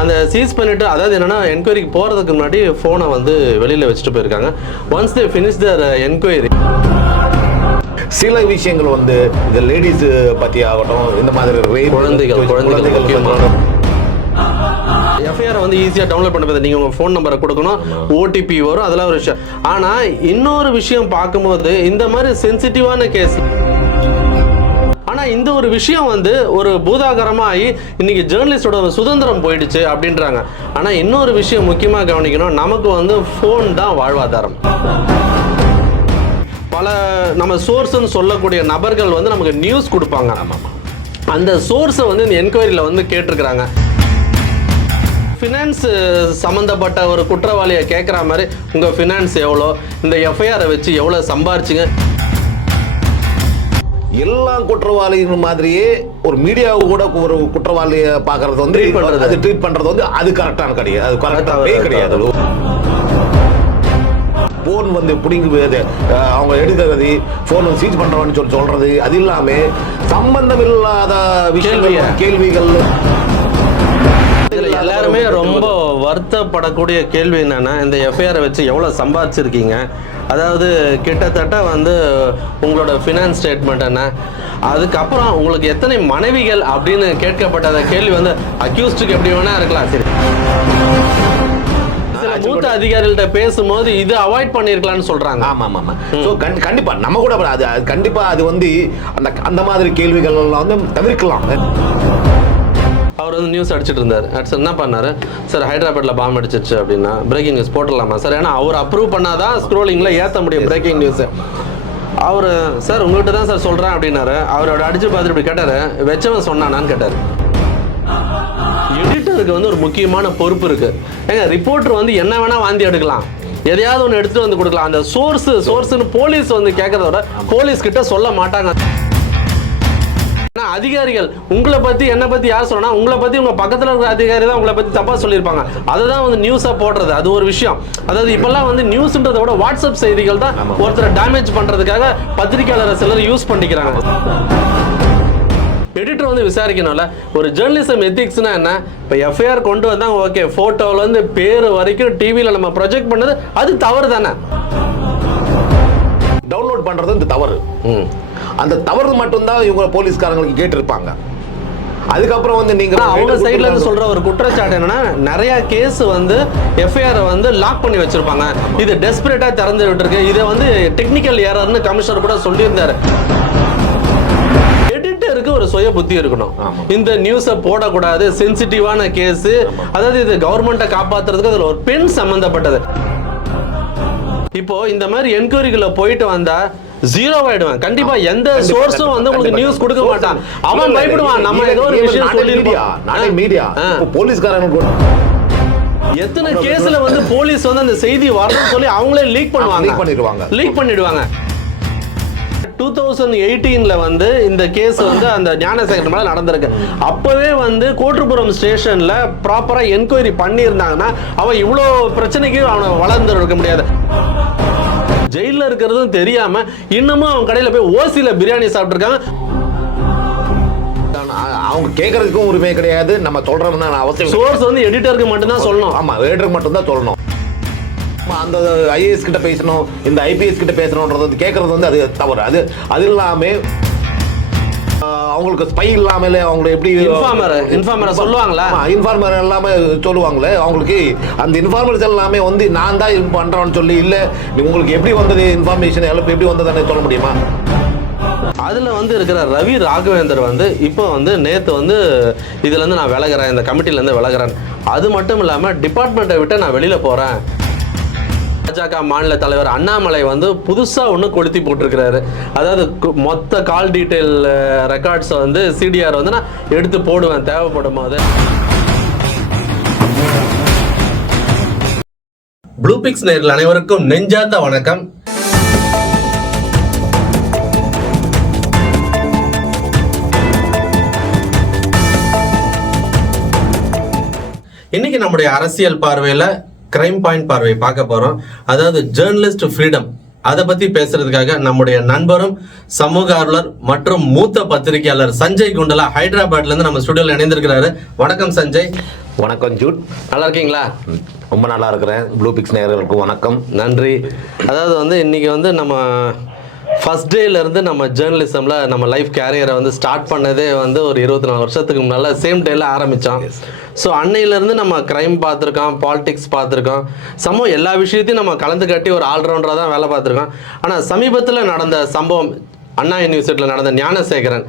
அந்த சீஸ் பண்ணிட்டு அதாவது என்னன்னா என்கொயரிக்கு போகிறதுக்கு முன்னாடி ஃபோனை வந்து வெளியில் வச்சுட்டு போயிருக்காங்க. Once they finish their enquiry சில விஷயங்கள் வந்து இந்த லேடிஸ் பத்தி ஆகட்டும் இந்த மாதிரி குழந்தைகள், குழந்தைகள் எஃப்ஐஆர் வந்து ஈஸியாக டவுன்லோட் பண்ண நீங்கள் உங்கள் ஃபோன் நம்பரை கொடுக்கணும் ஓடிபி வரும் அதெல்லாம் ஒரு விஷயம். ஆனால் இன்னொரு விஷயம் பார்க்கும்போது இந்த மாதிரி சென்சிட்டிவான கேஸ் ஆனால் இந்த ஒரு விஷயம் வந்து ஒரு பூதாகரமாகி இன்னைக்கு ஜேர்னலிஸ்டோட ஒரு சுதந்திரம் போயிடுச்சு அப்படின்றாங்க. ஆனால் இன்னொரு விஷயம் முக்கியமாக கவனிக்கணும். நமக்கு வந்து ஃபோன் தான் வாழ்வாதாரம். பல நம்ம சோர்ஸ்ன்னு சொல்லக்கூடிய நபர்கள் வந்து நமக்கு நியூஸ் கொடுப்பாங்க. அந்த சோர்ஸை வந்து இந்த என்கொயரியில் வந்து கேட்டிருக்கிறாங்க. ஃபினான்ஸ் சம்மந்தப்பட்ட ஒரு குற்றவாளியை கேட்குற மாதிரி உங்கள் ஃபினான்ஸ் எவ்வளோ? இந்த எஃப்ஐஆரை வச்சு எவ்வளோ சம்பாரிச்சிங்க? எல்லா குற்றவாளிகள் மாதிரியே ஒரு மீடியாவு கூட ஒரு குற்றவாளியை பார்க்கறது வந்து. அது ட்ரீட் பண்றது வந்து அது கரெக்டான கிடையாது அது கரெக்டாகவே கிடையாது. போன் வந்து பிடிங்கி அவங்க எடுக்கிறது போன் சீஸ் பண்றவன்னு சொல்லி சொல்றது அது இல்லாம சம்பந்தம் இல்லாத விஷயங்கள்? கேள்விகள். எல்லாருமே ரொம்ப வருத்தப்படக்கூடிய கேள்வி என்னன்னா இந்த எஃப்ஐஆரை வச்சு எவ்வளோ சம்பாதிச்சிருக்கீங்க? அதாவது கிட்டத்தட்ட வந்து உங்களோட ஃபினான்ஸ் ஸ்டேட்மெண்ட் என்ன? அதுக்கப்புறம் உங்களுக்கு எத்தனை மனைவிகள் அப்படின்னு கேட்கப்பட்ட அந்த கேள்வி வந்து அக்யூஸ்டுக்கு எப்படி வேணா இருக்கலாம். சரி. மூத்த அதிகாரிகள்ட்ட பேசும்போது இது அவாய்ட் பண்ணியிருக்கலாம்னு சொல்றாங்க. ஆமா ஆமா ஆமா ஸோ கண்டிப்பா நம்ம கூட அது கண்டிப்பா அது வந்து அந்த அந்த மாதிரி கேள்விகள் எல்லாம் வந்து தவிர்க்கலாம். அவர் வந்து நியூஸ் அடிச்சிட்டு இருந்தார் சார் என்ன பண்ணாரு? சார் ஹைதராபாத்ல பாம்பு அடிச்சிருச்சு அப்படின்னா பிரேக்கிங் நியூஸ் போட்டுடலாமா சார் ஏன்னா அவர் அப்ரூவ் பண்ணாதான் ஸ்க்ரோலிங்ல ஏற்ற முடியும் பிரேக்கிங் நியூஸ் அவர் சார் உங்கள்கிட்ட தான் சார் சொல்றேன் அப்படின்னாரு. அவரோட அடிச்சு பார்த்துட்டு இப்படி கேட்டாரு. வெச்சவன் சொன்னானான்னு கேட்டாரு. எடிட்டருக்கு வந்து ஒரு முக்கியமான பொறுப்பு இருக்கு. ஏங்க ரிப்போர்ட்டர் வந்து என்ன வேணா வாந்தி எடுக்கலாம். எதையாவது ஒன்று எடுத்துட்டு வந்து கொடுக்கலாம். அந்த சோர்ஸ் சோர்ஸ்னு போலீஸ் வந்து கேட்கறத விட போலீஸ் கிட்ட சொல்ல மாட்டாங்க. ஆனா அதிகாரிகள் உங்களை பத்தி என்ன பத்தி யார் சொன்னா உங்களை பத்தி உங்க பக்கத்துல இருக்கிற அதிகாரி தான் உங்களை பத்தி தப்பா சொல்லியிருப்பாங்க. அதுதான் வந்து நியூஸா போடுறது அது ஒரு விஷயம். அதாவது இப்பெல்லாம் வந்து நியூஸ்ன்றதை விட வாட்ஸ்அப் செய்திகள் தான் ஒருத்தரை டேமேஜ் பண்றதுக்காக பத்திரிகையாளரை சிலர் யூஸ் பண்ணிக்கிறாங்க. எடிட்டர் வந்து விசாரிக்கணும்ல ஒரு ஜேர்னலிசம் எத்திக்ஸ்னா என்ன? இப்போ எஃப்ஐஆர் கொண்டு வந்தாங்க ஓகே ஃபோட்டோவில் இருந்து பேர் வரைக்கும் டிவியில் நம்ம ப்ரொஜெக்ட் பண்ணது அது தவறு தானே? டவுன்லோட் பண்றது இந்த தவறு. அந்த தவறு மட்டும்தான் இவங்க போலீஸ்காரங்களுக்கு கேட்டிருப்பாங்க. அதுக்கப்புறம் வந்து நீங்க அவங்க சைடுல இருந்து சொல்ற ஒரு குற்றச்சாட்டு என்னன்னா நிறைய கேஸ் வந்து எஃப்ஐஆர் வந்து லாக் பண்ணி வச்சிருப்பாங்க. இது டெஸ்பரேட்டா திறந்து விட்டுருக்கு. இதை வந்து டெக்னிக்கல் ஏரர்னு கமிஷனர் கூட சொல்லியிருந்தாரு. எடிட்டருக்கு ஒரு சுய புத்தி இருக்கணும். இந்த நியூஸை போடக்கூடாது. சென்சிட்டிவான கேஸ் அதாவது இது கவர்மெண்ட்டை காப்பாத்துறதுக்கு அதுல ஒரு பெண் சம்பந்தப்பட்டது. இப்போ இந்த மாதிரி என்கொயரிக்குள்ள போயிட்டு வந்தா ஜீரோ ஆயிடுவேன். கண்டிப்பா எந்த சோர்ஸும் வந்து உங்களுக்கு நியூஸ் கொடுக்க மாட்டான். அவன் பயப்படுவான். நம்ம ஏதோ ஒரு விஷயம் நானே சொல்லிருப்போம் மீடியா ஆ. இப்போ போலீஸ்காரங்க எத்தனை கேஸ்ல வந்து போலீஸ் வந்து அந்த செய்தி வரணும்னு சொல்லி அவங்களே லீக் பண்ணுவாங்க. leak பண்ணிடுவாங்க. லீக் பண்ணிடுவாங்க. டூ தௌசண்ட் எயிட்டீன்ல வந்து இந்த கேஸ் வந்து அந்த ஞானசேகரன் மேல நடந்திருக்கு. அப்பவே வந்து கோட்டுப்புறம் ஸ்டேஷன்ல ப்ராப்பரா என்கொயரி பண்ணியிருந்தாங்கன்னா அவன் இவ்வளோ பிரச்சனைக்கு அவனை வளர்ந்து இருக்க முடியாது. ஜெயில இருக்கிறதும் தெரியாம இன்னமும் அவன் கடையில போய் ஓசில பிரியாணி சாப்பிட்டுருக்காங்க. ஆ- அவங்க கேட்கறதுக்கும் உரிமை கிடையாது. நம்ம சொல்றோம்னா அவசியம் சோர்ஸ் வந்து எடிட்டருக்கு மட்டும்தான் சொல்லணும். ஆமா ரேட்டருக்கு மட்டும் தான் சொல்லணும் அந்த ஐஏஎஸ் கிட்ட பேசணும் இந்த ஐபிஎஸ் கிட்ட பேசணும்ன்றது வந்து கேட்கறது வந்து அது தவறு. அது அது இல்லாம ஆ, அவங்களுக்கு ஸ்பை இல்லாமலே அவங்க எப்படி Informer, informer சொல்லுவாங்களா? இன்ஃபார்மர் எல்லாமே சொல்லுவாங்களே அவங்களுக்கு அந்த இன்ஃபார்மர்ஸ் எல்லாமே வந்து நான் தான் இது பண்றேன்னு சொல்லி இல்ல உங்களுக்கு எப்படி வந்தது இன்ஃபார்மேஷன் எல்லாம் எப்படி வந்ததுன்னு சொல்ல முடியுமா? அதுல வந்து இருக்கிற ரவி ராகவேந்தர் வந்து இப்போ வந்து நேத்து வந்து இதுல இருந்து நான் விலகுறேன் இந்த கமிட்டில இருந்து விலகுறேன். அது மட்டும் இல்லாம டிபார்ட்மெண்ட்டை விட்டு நான் வெளியில போறேன். பாஜக மாநில தலைவர் அண்ணாமலை வந்து புதுசாக ஒன்று கொளுத்தி போட்டிருக்கிறாரு. அதாவது மொத்த கால் டீட்டெயில் ரெக்கார்ட்ஸை வந்து சிடிஆர் வந்து நான் எடுத்து போடுவேன். தேவைப்படும் போது ப்ளூ பிக்ஸ் நேரில் அனைவருக்கும் நெஞ்சாத்த வணக்கம். இன்னைக்கு நம்முடைய அரசியல் பார்வையில கிரைம் பாயிண்ட் பார்வை பார்க்க போகிறோம் அதாவது ஜேர்னலிஸ்ட் ஃப்ரீடம் அதை பற்றி பேசுறதுக்காக நம்முடைய நண்பரும் சமூக ஆர்வலர் மற்றும் மூத்த பத்திரிகையாளர் சஞ்சய் குண்டலா ஹைதராபாத்லேருந்து நம்ம ஸ்டுடியோவில் இணைந்திருக்கிறாரு. வணக்கம் சஞ்சய். வணக்கம் ஜூட். நல்லா இருக்கீங்களா? ரொம்ப நல்லா இருக்கிறேன். ப்ளூ பிக்ஸ் நேயர்களுக்கு வணக்கம். நன்றி. அதாவது வந்து இன்றைக்கி வந்து நம்ம ஃபஸ்ட் டேலேருந்து நம்ம ஜேர்னலிசமில் நம்ம லைஃப் கேரியரை வந்து ஸ்டார்ட் பண்ணதே வந்து ஒரு இருபத்தி நாலு வருஷத்துக்கு முன்னால் சேம் டேல ஆரம்பித்தோம் ஸோ அன்னையிலேருந்து நம்ம க்ரைம் பார்த்துருக்கோம் பாலிடிக்ஸ் பார்த்துருக்கோம். சம்பவம் எல்லா விஷயத்தையும் நம்ம கலந்து கட்டி ஒரு ஆல்ரவுண்டராக தான் வேலை பார்த்துருக்கோம். ஆனால் சமீபத்தில் நடந்த சம்பவம் அண்ணா யூனிவர்சிட்டியில் நடந்த ஞானசேகரன்.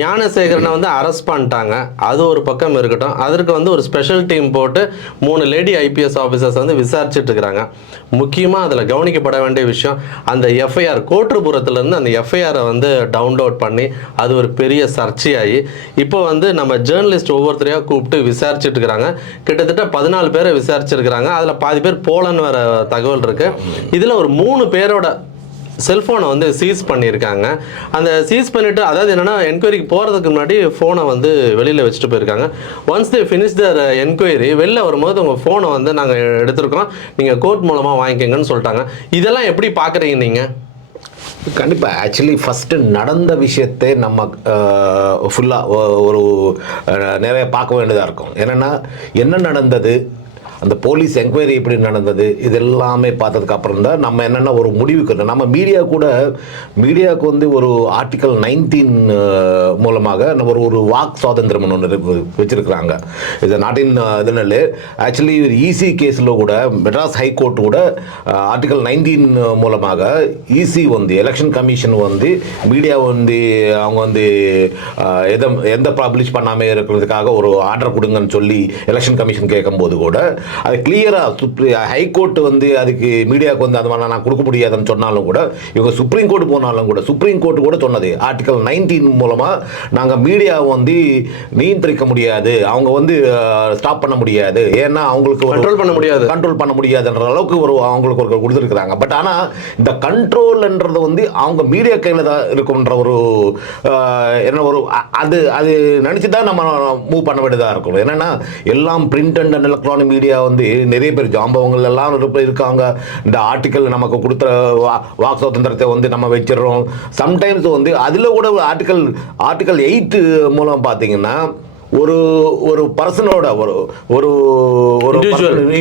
ஞானசேகரனை வந்து அரெஸ்ட் பண்ணிட்டாங்க. அது ஒரு பக்கம் இருக்கட்டும். அதற்கு வந்து ஒரு ஸ்பெஷல் டீம் போட்டு மூணு லேடி ஐபிஎஸ் ஆஃபீஸர்ஸ் வந்து விசாரிச்சுட்டு இருக்கிறாங்க. முக்கியமாக அதில் கவனிக்கப்பட வேண்டிய விஷயம் அந்த எஃப்ஐஆர் கோட்டுப்புறத்துலேருந்து அந்த எஃப்ஐஆரை வந்து டவுன்லோட் பண்ணி அது ஒரு பெரிய சர்ச்சையாகி இப்போ வந்து நம்ம ஜேர்னலிஸ்ட் ஒவ்வொருத்தரையாக கூப்பிட்டு விசாரிச்சுட்டு இருக்கிறாங்க. கிட்டத்தட்ட பதினாலு பேரை விசாரிச்சிருக்கிறாங்க அதில் பாதி பேர் போலன்னு வர தகவல் இருக்குது இதில் ஒரு மூணு பேரோட செல்ஃபோனை வந்து சீஸ் பண்ணியிருக்காங்க. அந்த சீஸ் பண்ணிவிட்டு அதாவது என்னென்னா என்கொயரிக்கு போகிறதுக்கு முன்னாடி ஃபோனை வந்து வெளியில் வச்சுட்டு போயிருக்காங்க. Once they finish their enquiry வெளில வரும்போது உங்கள் ஃபோனை வந்து நாங்கள் எடுத்திருக்கோம். நீங்கள் கோர்ட் மூலமாக வாங்கிக்கங்கன்னு சொல்லிட்டாங்க. இதெல்லாம் எப்படி பார்க்குறீங்க நீங்கள் கண்டிப்பாக ஆக்சுவலி ஃபஸ்ட்டு நடந்த விஷயத்தை நம்ம uh, ஃபுல்லாக ஒரு நிறைய பார்க்க வேண்டியதாக இருக்கும். என்னென்னா என்ன நடந்தது? அந்த போலீஸ் என்கொயரி எப்படி நடந்தது இது எல்லாமே பார்த்ததுக்கு அப்புறம் தான் நம்ம என்னென்ன ஒரு முடிவுக்கு நம்ம மீடியா கூட மீடியாவுக்கு வந்து ஒரு ஆர்டிக்கல் நைன்டீன் மூலமாக நம்ம ஒரு ஒரு வாக் சுதந்திரம் ஒன்று வச்சுருக்குறாங்க. இது நாட்டின் இதனால ஆக்சுவலி இசி கேஸில் கூட மெட்ராஸ் ஹைகோர்ட் கூட ஆர்டிக்கல் நைன்டீன் மூலமாக இசி வந்து எலெக்ஷன் கமிஷன் வந்து மீடியா வந்து அவங்க வந்து எதம் எந்த பப்ளிஷ் பண்ணாமல் இருக்கிறதுக்காக ஒரு ஆர்டர் கொடுங்கன்னு சொல்லி எலெக்ஷன் கமிஷன் கேட்கும்போது கூட அது கிளியராக சுப்ரீ ஹைகோர்ட் வந்து அதுக்கு மீடியாவுக்கு வந்து அது மாதிரி நான் கொடுக்க முடியாதுன்னு சொன்னாலும் கூட இவங்க சுப்ரீம் கோர்ட் போனாலும் கூட சுப்ரீம் கோர்ட் கூட சொன்னது. ஆர்டிகல் நைன்டீன் மூலமாக நாங்கள் மீடியாவை வந்து நியந்திரிக்க முடியாது. அவங்க வந்து ஸ்டாப் பண்ண முடியாது. ஏன்னா அவங்களுக்கு Control பண்ண முடியாது. கண்ட்ரோல் பண்ண முடியாதுன்ற அளவுக்கு ஒரு அவங்களுக்கு ஒரு கொடுத்துருக்குறாங்க. பட் ஆனால் இந்த கண்ட்ரோல்ன்றது வந்து அவங்க மீடியா கையில் தான் இருக்கும்ன்ற ஒரு என்ன ஒரு அது அது நினச்சி தான் நம்ம மூவ் பண்ண வேண்டியதாக இருக்கும். என்னன்னா எல்லாம் பிரிண்ட் அண்ட் எலக்ட்ரானிக் மீடியா வந்து நிறைய பேர் ஜாம்பவங்கள் எல்லாம் இருக்காங்க இந்த ஆர்டிக்கல் நமக்கு கொடுத்த வா- வாக் சுதந்திரத்தை வந்து நம்ம வச்சிடுறோம். சம்டைம்ஸ் வந்து அதில் கூட ஆர்டிக்கல் ஆர்டிக்கல் எயிட்டு மூலம் பார்த்தீங்கன்னா ஒரு ஒரு பர்சனோட ஒரு ஒரு ஒரு.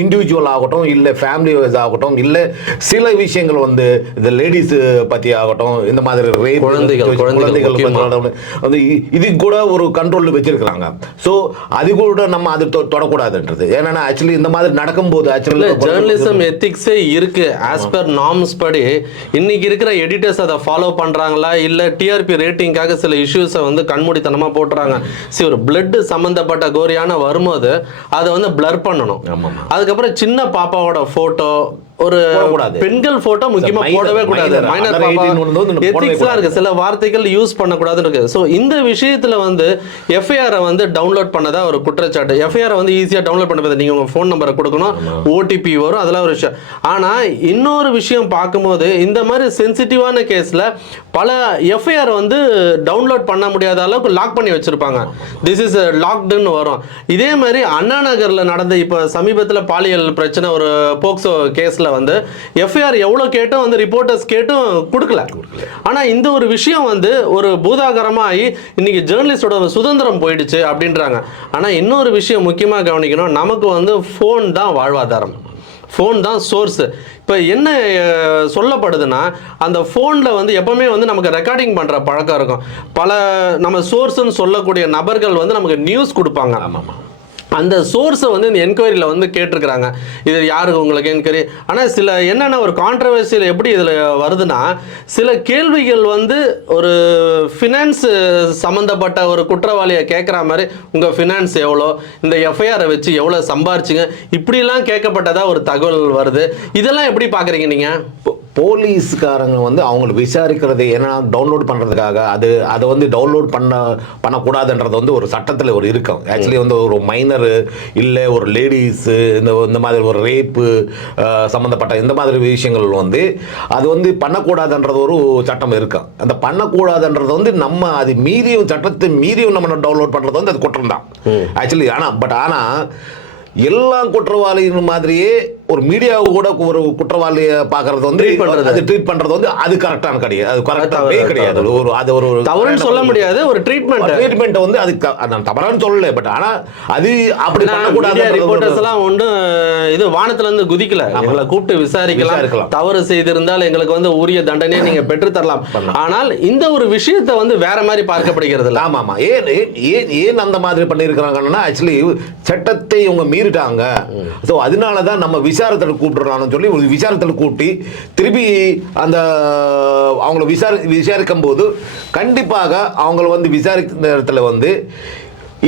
இண்டிவிஜுவல் ஆகட்டும் இல்லை ஃபேமிலி வைஸ் ஆகட்டும் இல்லை சில விஷயங்கள் வந்து இந்த லேடிஸ் பற்றி ஆகட்டும் இந்த மாதிரி குழந்தைகள், குழந்தைகள் வந்து இது கூட ஒரு கண்ட்ரோல் வச்சிருக்கிறாங்க. ஸோ அது கூட நம்ம அது தொடக்கூடாதுன்றது. ஏன்னா ஆக்சுவலி இந்த மாதிரி நடக்கும்போது ஆக்சுவலி ஜேர்னலிசம் எத்திக்ஸே இருக்கு. ஆஸ் பர் நார்ம்ஸ் படி இன்னைக்கு இருக்கிற எடிட்டர்ஸ் அதை ஃபாலோ பண்றாங்களா? இல்ல டிஆர்பி ரேட்டிங்காக சில இஷ்யூஸை வந்து கண்மூடித்தனமா போட்டுறாங்க. சரி ஒரு பிளட் சம்பந்தப்பட்ட கோரியான வரும்போது அதை வந்து பிளர் பண்ணணும். அதுக்கப்புறம் சின்ன பாப்பாவோட போட்டோ ஒரு. பெண்கள் போட்டோ முக்கியமா போடவே கூடாது. மைனர் under பாப்பா 18 ஒண்ணு வந்து போடவே எத்திக்ஸ்லாம் கூடாது. இருக்கு சில வார்த்தைகள் யூஸ் பண்ணக்கூடாதுன்னு இருக்கு. ஸோ இந்த விஷயத்துல வந்து எஃப்ஐஆரை வந்து டவுன்லோட் பண்ணதா ஒரு குற்றச்சாட்டு. எஃப்ஐஆரை வந்து ஈஸியாக டவுன்லோட் பண்ண நீங்க உங்க ஃபோன் நம்பரை கொடுக்கணும். ஓடிபி வரும். அதெல்லாம் ஒரு விஷயம். ஆனா இன்னொரு விஷயம் பார்க்கும்போது இந்த மாதிரி சென்சிட்டிவான கேஸ்ல பல எஃப்ஐஆர் வந்து டவுன்லோட் பண்ண முடியாத அளவுக்கு லாக் பண்ணி வச்சிருப்பாங்க. திஸ் இஸ் லாக்டுன்னு வரும். இதே மாதிரி அண்ணா நகர்ல நடந்த இப்போ சமீபத்துல பாலியல் பிரச்சனை ஒரு போக்சோ கேஸ்ல வந்து எஃப்ஐஆர் எவ்வளோ கேட்டும் வந்து ரிப்போர்ட்டர்ஸ் கேட்டும் கொடுக்கல. ஆனா இந்த ஒரு விஷயம் வந்து ஒரு பூதாகரமாகி இன்னைக்கு ஜேர்னலிஸ்டோட சுதந்திரம் போயிடுச்சு அப்படின்றாங்க. ஆனா இன்னொரு விஷயம் முக்கியமா கவனிக்கணும். நமக்கு வந்து ஃபோன் தான் வாழ்வாதாரம். ஃபோன் தான் சோர்ஸ் இப்போ என்ன சொல்லப்படுதுன்னா அந்த ஃபோனில் வந்து எப்பவுமே வந்து நமக்கு ரெக்கார்டிங் பண்ணுற பழக்கம் இருக்கும். பல நம்ம சோர்ஸுன்னு சொல்லக்கூடிய நபர்கள் வந்து நமக்கு நியூஸ் கொடுப்பாங்க. ஆமாம். அந்த சோர்ஸை வந்து இந்த என்கொயரியில் வந்து கேட்டிருக்கிறாங்க. இது யாருக்கு உங்களுக்கு என்கொயரி ஆனால் சில என்னென்ன ஒரு கான்ட்ரவர்சியில் எப்படி இதில் வருதுன்னா சில கேள்விகள் வந்து ஒரு ஃபினான்ஸ் சம்மந்தப்பட்ட ஒரு குற்றவாளியை கேட்குற மாதிரி உங்கள் ஃபினான்ஸ் எவ்வளோ? இந்த எஃப்ஐஆரை வச்சு எவ்வளோ சம்பாரிச்சிங்க? இப்படிலாம் கேட்கப்பட்டதாக ஒரு தகவல் வருது. இதெல்லாம் எப்படி பார்க்குறீங்க நீங்கள் போ- போலீஸ்காரங்க வந்து அவங்களை விசாரிக்கிறது ஏன்னா டவுன்லோட் பண்ணுறதுக்காக அது அதை வந்து டவுன்லோட் பண்ண பண்ணக்கூடாதுன்றது வந்து ஒரு சட்டத்தில் ஒரு இருக்கும் ஆக்சுவலி வந்து ஒரு மைனர் இல்லை ஒரு லேடிஸு இந்த இந்த மாதிரி ஒரு ரேப்பு சம்மந்தப்பட்ட இந்த மாதிரி விஷயங்கள் வந்து அது வந்து பண்ணக்கூடாதுன்றது ஒரு சட்டம் இருக்கும் அந்த பண்ணக்கூடாதுன்றது வந்து நம்ம அது மீறியும் சட்டத்தை மீறியும் நம்ம டவுன்லோட் பண்ணுறது வந்து அது குற்றம் தான். ஆக்சுவலி ஆனால் பட் ஆனால் எல்லா குற்றவாளிகள் மாதிரியே ஒரு மீடியாவை கூட ஒரு குற்றவாளியை பார்க்கறது வந்து. அது ட்ரீட் பண்றது வந்து அது கரெக்டான கிடையாது அது கரெக்டாகவே கிடையாது. ஒரு அது ஒரு தவறுன்னு சொல்ல முடியாது ஒரு ட்ரீட்மெண்ட் ட்ரீட்மெண்ட் வந்து அது நான் தவறான்னு சொல்லல பட் ஆனா அது அப்படி பண்ணக்கூடாது ரிப்போர்ட்டர்ஸ் எல்லாம் ஒன்றும் இது வானத்துல இருந்து குதிக்கல. எங்களை கூப்பிட்டு விசாரிக்கலாம். விசாரிக்கலாம். தவறு செய்திருந்தால் எங்களுக்கு வந்து உரிய தண்டனையை நீங்க பெற்று தரலாம் ஆனால் இந்த ஒரு விஷயத்தை வந்து வேற மாதிரி பார்க்கப்படுகிறது ஆமா ஆமா. ஏன் ஏன் ஏன் அந்த மாதிரி பண்ணியிருக்கிறாங்கன்னா ஆக்சுவலி சட்டத்தை இவங்க மீறிட்டாங்க ஸோ அதனால தான் நம்ம விசாரத்தில் கூப்பிடுறான்னு சொல்லி ஒரு விசாரத்தில் கூட்டி திருப்பி அந்த அவங்கள விசாரி விசாரிக்கும் போது கண்டிப்பாக அவங்கள வந்து விசாரிக்கிற நேரத்துல வந்து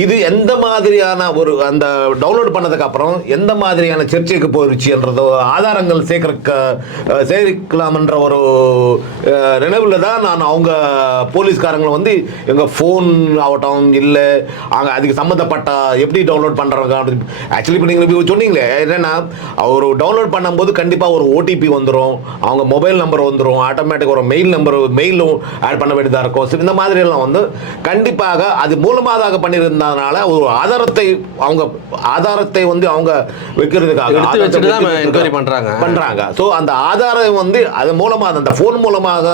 இது எந்த மாதிரியான ஒரு அந்த டவுன்லோட் பண்ணதுக்கு அப்புறம் எந்த மாதிரியான சர்ச்சைக்கு போயிருச்சுன்றத ஆதாரங்கள் சேர்க்க சேர்க்கலாம்ன்ற ஒரு நினைவில் தான் நான் அவங்க போலீஸ்காரங்களை வந்து எங்கள் ஃபோன் ஆகட்டும் இல்லை அங்கே அதுக்கு சம்மந்தப்பட்ட எப்படி டவுன்லோட் பண்ணுறாங்க ஆக்சுவலி இப்போ நீங்கள் சொன்னீங்களே என்னென்னா அவர் டவுன்லோட் பண்ணும்போது கண்டிப்பாக ஒரு ஓடிபி வந்துடும் அவங்க மொபைல் நம்பர் வந்துடும் ஆட்டோமேட்டிக் ஒரு மெயில் நம்பர் மெயிலும் ஆட் பண்ண வேண்டியதாக இருக்கும். So, இந்த மாதிரி எல்லாம் வந்து கண்டிப்பாக அது மூலமாக பண்ணியிருந்ததுனால ஒரு ஆதாரத்தை அவங்க ஆதாரத்தை வந்து அவங்க வைக்கிறதுக்காக எடுத்து ஆதாரத்தை வச்சுட்டு தான் வைக்கிறதுக்காக enquiry பண்றாங்க. பண்றாங்க. ஸோ அந்த ஆதாரம் வந்து அது மூலமாக அந்த ஃபோன் மூலமாக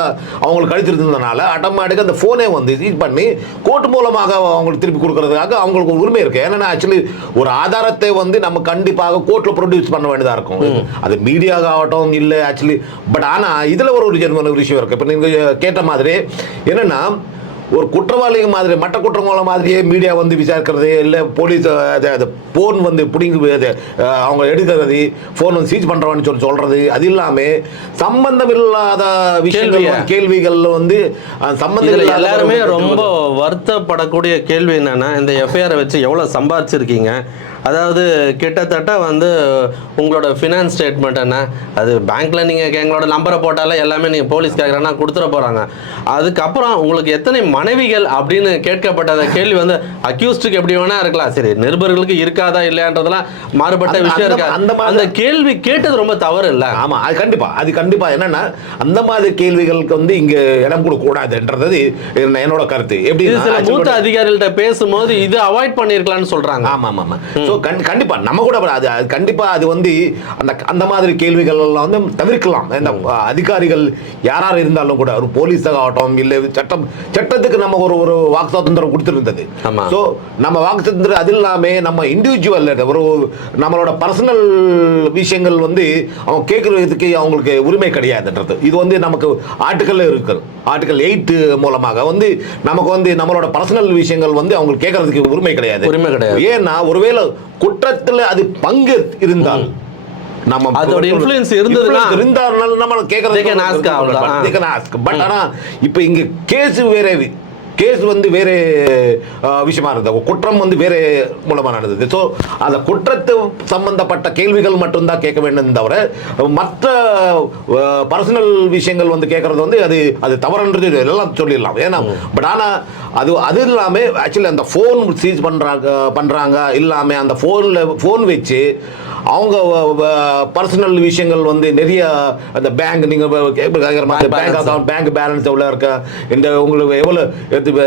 அவங்களுக்கு கழிச்சிருந்ததுனால ஆட்டோமேட்டிக்காக அந்த ஃபோனே வந்து சீஸ் பண்ணி கோர்ட் மூலமாக அவங்களுக்கு திருப்பி கொடுக்கறதுக்காக அவங்களுக்கு உரிமை இருக்கு. ஏன்னா ஆக்சுவலி ஒரு ஆதாரத்தை வந்து நம்ம கண்டிப்பாக கோர்ட்டில் ப்ரொடியூஸ் பண்ண வேண்டியதாக இருக்கும். அது மீடியாக ஆகட்டும் இல்லை ஆக்சுவலி பட் ஆனால் இதில் ஒரு ஒரு விஷயம் இருக்கு. இப்போ நீங்கள் கேட்ட மாதிரி என்னன்னா ஒரு குற்றவாளிங்க மாதிரி மற்ற குற்றவாளி மாதிரியே மீடியா வந்து விசாரிக்கிறது இல்லை போலீஸ் அது ஃபோன் வந்து பிடிங்கி அவங்க எடுக்கிறது ஃபோன் வந்து சீஸ் பண்ணுறவன்னு சொல்லி சொல்கிறது அது இல்லாமல் சம்பந்தம் இல்லாத விஷயங்கள் கேள்விகள் வந்து சம்பந்தம் எல்லாருமே ரொம்ப வருத்தப்படக்கூடிய கேள்வி என்னன்னா இந்த எஃப்ஐஆரை வச்சு எவ்வளவு சம்பாதிச்சிருக்கீங்க? அதாவது கிட்டத்தட்ட வந்து உங்களோட ஃபினான்ஸ் ஸ்டேட்மெண்ட் என்ன? அது பேங்க்ல நீங்க எங்களோட நம்பரை போட்டாலே எல்லாமே நீங்க போலீஸ் கேட்குறேன்னா கொடுத்துட போறாங்க. அதுக்கப்புறம் உங்களுக்கு எத்தனை மனைவிகள் அப்படின்னு கேட்கப்பட்ட அந்த கேள்வி வந்து அக்யூஸ்டுக்கு எப்படி வேணா இருக்கலாம். சரி நிருபர்களுக்கு இருக்காதா இல்லையான்றதெல்லாம் மாறுபட்ட விஷயம் இருக்கா? அந்த அந்த கேள்வி கேட்டது ரொம்ப தவறு இல்ல. ஆமா அது கண்டிப்பா அது கண்டிப்பா என்னன்னா அந்த மாதிரி கேள்விகளுக்கு வந்து இங்க இடம் கொடுக்க கூடாதுன்றது என்ன- என்னோட கருத்து. எப்படி மூத்த அதிகாரிகள்ட்ட பேசும்போது இது அவாய்ட் பண்ணிருக்கலாம்னு சொல்றாங்க. ஆமா ஆமா ஆமா ஸோ கண்டிப்பா நம்ம கூட அது அது கண்டிப்பா அது வந்து அந்த அந்த மாதிரி கேள்விகள் எல்லாம் வந்து தவிர்க்கலாம். இந்த அதிகாரிகள் யாரார் இருந்தாலும் கூட ஒரு போலீஸ் ஆகட்டும் இல்லை சட்டம் சட்டத்துக்கு நம்ம ஒரு ஒரு வாக்கு சுதந்திரம் கொடுத்துருந்தது. ஸோ நம்ம வாக்கு சுதந்திரம் அது இல்லாம நம்ம இண்டிவிஜுவல் ஒரு நம்மளோட பர்சனல் விஷயங்கள் வந்து அவங்க கேட்கறதுக்கு அவங்களுக்கு உரிமை கிடையாதுன்றது. இது வந்து நமக்கு ஆர்டிக்கல் இருக்கு ஆர்டிக்கல் எயிட் மூலமாக வந்து நமக்கு வந்து நம்மளோட பர்சனல் விஷயங்கள் வந்து அவங்களுக்கு கேட்கறதுக்கு உரிமை கிடையாது. உரிமை கிடையாது. ஏன்னா ஒருவேளை குற்றத்துல அது பங்கு இருந்தால் நம்ம அதோட influence இருந்ததுன்னா இருந்தாலும் நம்ம. கேட்கறது பட் ஆனா இப்போ இங்க கேஸ் வேற கேஸ் வந்து வேற விஷயமா இருந்தது குற்றம் வந்து வேற மூலமா நடந்தது ஸோ அந்த குற்றத்து சம்பந்தப்பட்ட கேள்விகள் மட்டும்தான் கேட்க வேண்டும் தவிர மற்ற பர்சனல் விஷயங்கள் வந்து கேட்கறது வந்து அது அது தவறுன்றது எல்லாம் சொல்லிடலாம் ஏன்னா பட் ஆனா அது அது இல்லாமல் ஆக்சுவலி அந்த ஃபோன் சீஸ் பண்றாங்க பண்றாங்க இல்லாம அந்த ஃபோனில் ஃபோன் வச்சு அவங்க பர்சனல் விஷயங்கள் வந்து நிறைய அந்த பேங்க் நீங்க கேட்குற மாதிரி Bank bank. Account bank balance எவ்வளோ இருக்கா இந்த உங்களுக்கு எவ்வளோ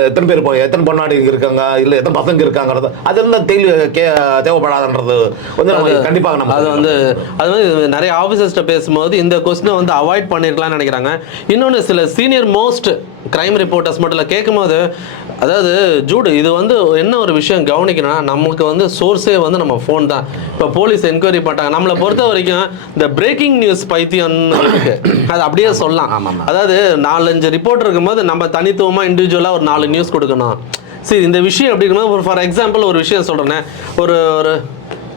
எத்தனை பேர் போ- எத்தனை பொண்ணாடி இருக்காங்க இல்லை எத்தனை பசங்க இருக்காங்கிறது அதெல்லாம் தெளி கே தேவைப்படாதுன்றது வந்து நம்ம கண்டிப்பாக நம்ம அது வந்து அது வந்து நிறைய ஆஃபீஸர்ஸ்ட்ட பேசும்போது இந்த கொஸ்டினை வந்து அவாய்ட் பண்ணிருக்கலாம்னு நினைக்கிறாங்க. இன்னொன்று சில சீனியர் மோஸ்ட் கிரைம் ரிப்போர்ட்டர்ஸ் மட்டும் இல்லை கேட்கும்போது அதாவது ஜூடு இது வந்து என்ன ஒரு விஷயம் கவனிக்கணும்னா நமக்கு வந்து சோர்ஸே வந்து நம்ம ஃபோன் தான். இப்போ போலீஸ் என்கொயரி பண்ணிட்டாங்க நம்மளை பொறுத்த வரைக்கும் இந்த பிரேக்கிங் நியூஸ் பைத்தியம்னு இருக்கு. அது அப்படியே சொல்லலாம். அதாவது நாலஞ்சு ரிப்போர்ட் இருக்கும்போது நம்ம தனித்துவமாக இண்டிவிஜுவலாக ஒரு நாலு நியூஸ் கொடுக்கணும். சரி இந்த விஷயம் அப்படி இருக்கும்போது ஒரு ஃபார் எக்ஸாம்பிள் ஒரு விஷயம் சொல்கிறேனே ஒரு ஒரு